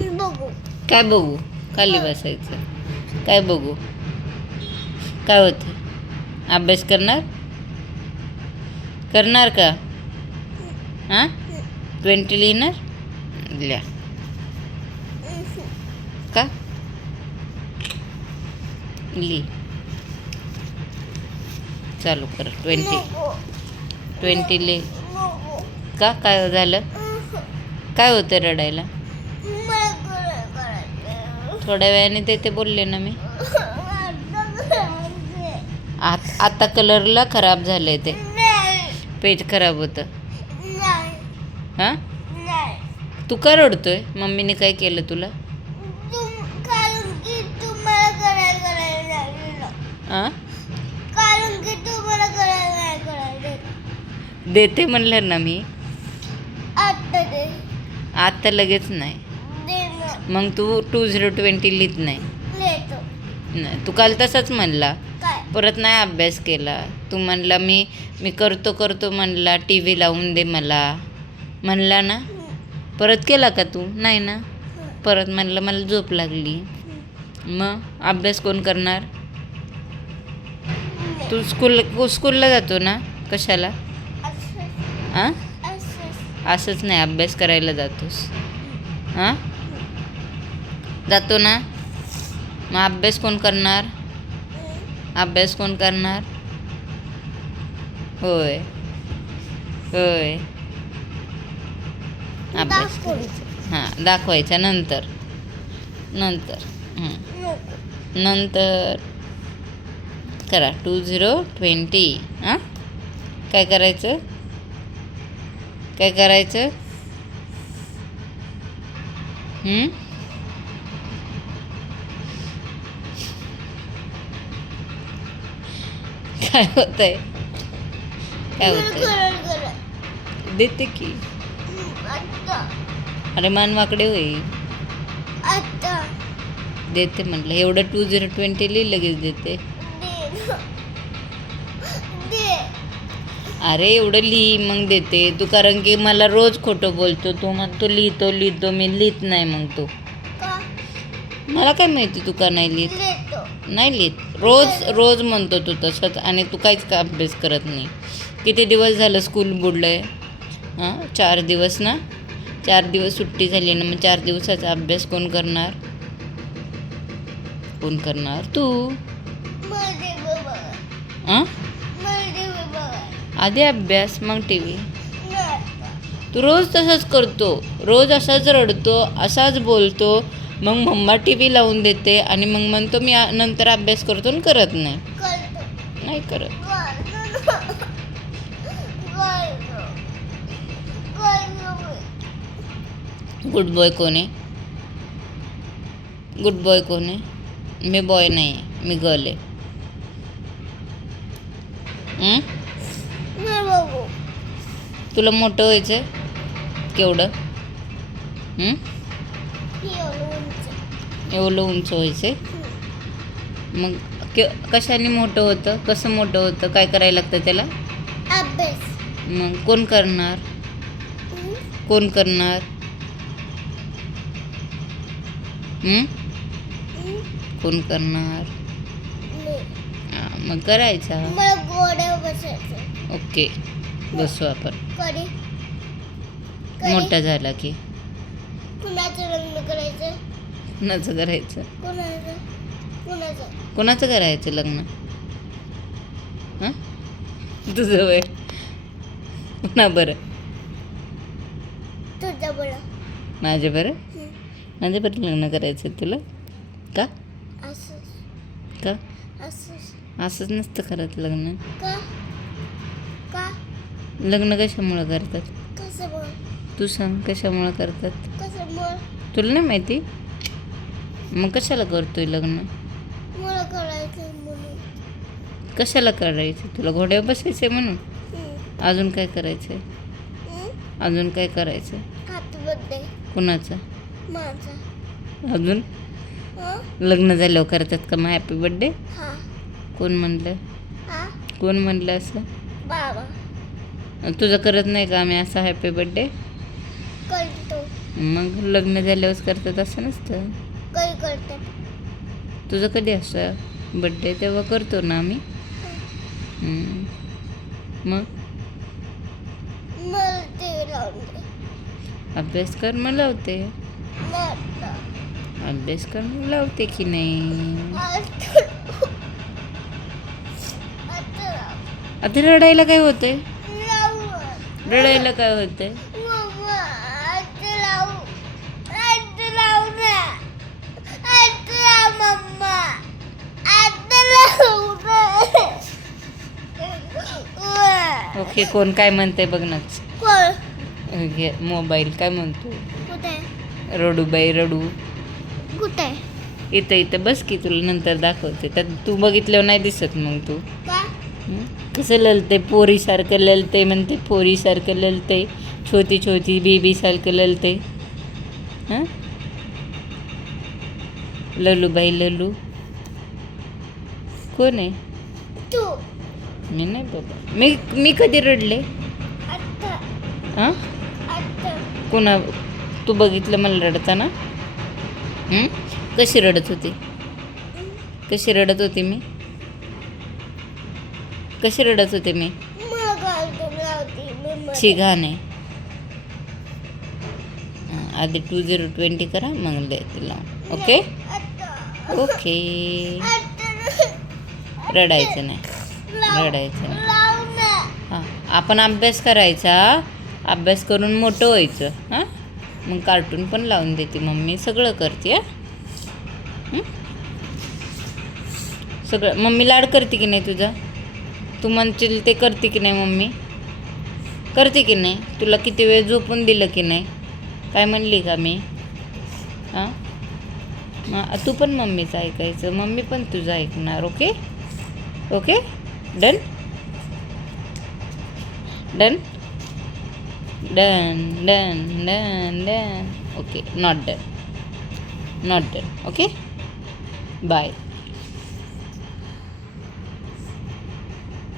बघू. काय बघू? खाली बसायचं. काय बघू? काय होतं? अभ्यास करणार? करणार का? हां 20 लिहिणार? लिहा. का लिही. चालू कर. 20 लिह. बघू. का काय झालं? काय होतं रडायला? मला करायचं. थोड्या वेळाने ते बोलले ना मी. आता करायचं. आता कलरला खराब झालंय ते. नाही. पेज खराब होतं. नाही. हां नाही. तू का रडतोय? मम्मीने काय केलं तुला? कारण की तुम्हाला करायला लागलं. हां कारण की तुम्हाला करायला देते म्हणलं ना मी. आता दे. आता लगेच नाही. दे ना. मग तू 2020 लिहित नाही. लेतो. नाही तू काल तसाच म्हणला. काय? परत नाही अभ्यास केला. तू म्हणला मी करतो म्हणला. टी व्ही लावून दे मला म्हणला ना. परत केला का तू? नाही ना. परत म्हणलं मला झोप लागली. मग अभ्यास कोण करणार? तू स्कूलला जातो ना. कशाला? हां असंच नाही अभ्यास करायला जातोस. हां जातो ना. मग अभ्यास कोण करणार? अभ्यास कोण करणार? होय होय अभ्यास करायचा. हां दाखवायचा नंतर नंतर करा. 2020. हां काय करायचं? काय करायचं? काय होतंय? काय होतंय? देते की. अरे मान वाकडे होईल. देते म्हटलं. एवढं 2020 लिहि लगेच देते. अरे एवढं लिही मग देते तू. कारण की मला रोज खोटं बोलतो तू. म्हणतो लिहितो मी लिहित नाही. मग तू मला काय माहिती तू का नाही लिहित? नाही लिहित. रोज म्हणतो तू तसंच. आणि तू काहीच का अभ्यास करत नाही. किती दिवस झालं स्कूल बुडलंय? हां 4 दिवस ना. 4 दिवस सुट्टी झाली ना. मग 4 दिवसाचा अभ्यास कोण करणार? कोण करणार? तू. हां आधी अभ्यास मग टी व्ही. तू रोज तसंच करतो. रोज असाच रडतो. असाच बोलतो. मग मम्मा टी व्ही लावून देते आणि मग म्हणतो मी नंतर अभ्यास करतो आणि करत नाही. नाही करत. गुड बॉय कोण आहे? गुड बॉय कोण आहे? मी बॉय नाही आहे. मी गर्ल आहे. तुला मोठं व्हायचं केवढं? एवढं उंच व्हायचं. मग कशाने मोठं होतं? कसं मोठं होतं? काय करायला लागतं त्याला? अभ्यास. मग कोण करणार? कोण करणार? कोण करणार? मग करायचा. मला घोड्यावर बसायचं. ओके बसू आपण. कधी मोठा झाला की. कुणाचं लग्न करायचं? कुणाचं करायचं? कुणाचं कोणाचं करायचं लग्न? हां तुझं वय पुन्हा बरं. तुझं बोला. माझ्या बरं. माझ्या बरं लग्न करायचं तुला. का? असंच. का? असंच. असंच नसतं करत लग्न. का? का? लग्न कशामुळं करतात? कसं बोल. तू सांग कशामुळं करतात? कसं बोल. तुला नाही माहिती? मग कशाला करतोय लग्न? मला करायचं म्हणून. कशाला करायचं? तुला घोड्यावर बसायचं म्हणून. अजून काय करायचं? अजून काय करायचं? Happy birthday. कुणाचा? माझा. अजून लग्न झाल्यावर करतात का मग हॅपी बर्थडे? हा. कोण म्हणलं? हा. कोण म्हणलं असं? बाबा. तुझं करत नाही का आम्ही असा हॅपी बर्थडे? करतो. मग लग्न झाल्यावरच करतात असं नसतं. कधी करतात? तुझं कधी असतं बड्डे तेव्हा करतो ना आम्ही. मग मला ते लावून दे. अभ्यास कर मग लावते. आता. अभ्यास कर मग लावते की नाही. आता. आता लाव. आता रडायला काय होतंय. लावू. रडायला काय होतंय. मम्मा, आता लावू. आता लावू ना. आता लाव मम्मा. आता लावू ना. ओके कोण काय म्हणतंय बघ नाच. कोण? घे मोबाईल काय म्हणतो. कुठे? रडू बाई रडू. कुठे? इथं इथं बस की तुला नंतर दाखवते. त्यात तू बघितल्यावर नाही दिसत मग तू. का? कसं ललते पोरीसारखं ललते म्हणते पोरीसारखं ललते छोटी छोटी बेबीसारखं ललते. हां ललू बाई ललू कोण आहे. तू. मी नाही बाबा. मी कधी रडले. आता. हां आता. कोणा तू बघितलं मला रडताना. कशी रडत होती. कशी रडत होती मी. कशी रडत होते मी. मग घालून लावते मम्मा. शी घाण आहे. आधी 2020 करा मग देते लावून. ओके आता. ओके आता. रडायचं नाही. लाव. रडायचं नाही. लाव ना. हां आपण अभ्यास करायचा. अभ्यास करून मोठं व्हायचं. हां मग कार्टून पण लावून देते मम्मी सगळं करते. हां सगळं मम्मी लाड करते की नाही तुझा. तू म्हणशील ते करते की नाही मम्मी. करते की नाही. तुला किती वेळ झोपून दिलं की नाही. काय म्हणली का मी. हां तू पण मम्मीचं ऐकायचं. मम्मी पण तुझं ऐकणार. Okay okay done done done done done done. Okay not done. Not done. Okay bye.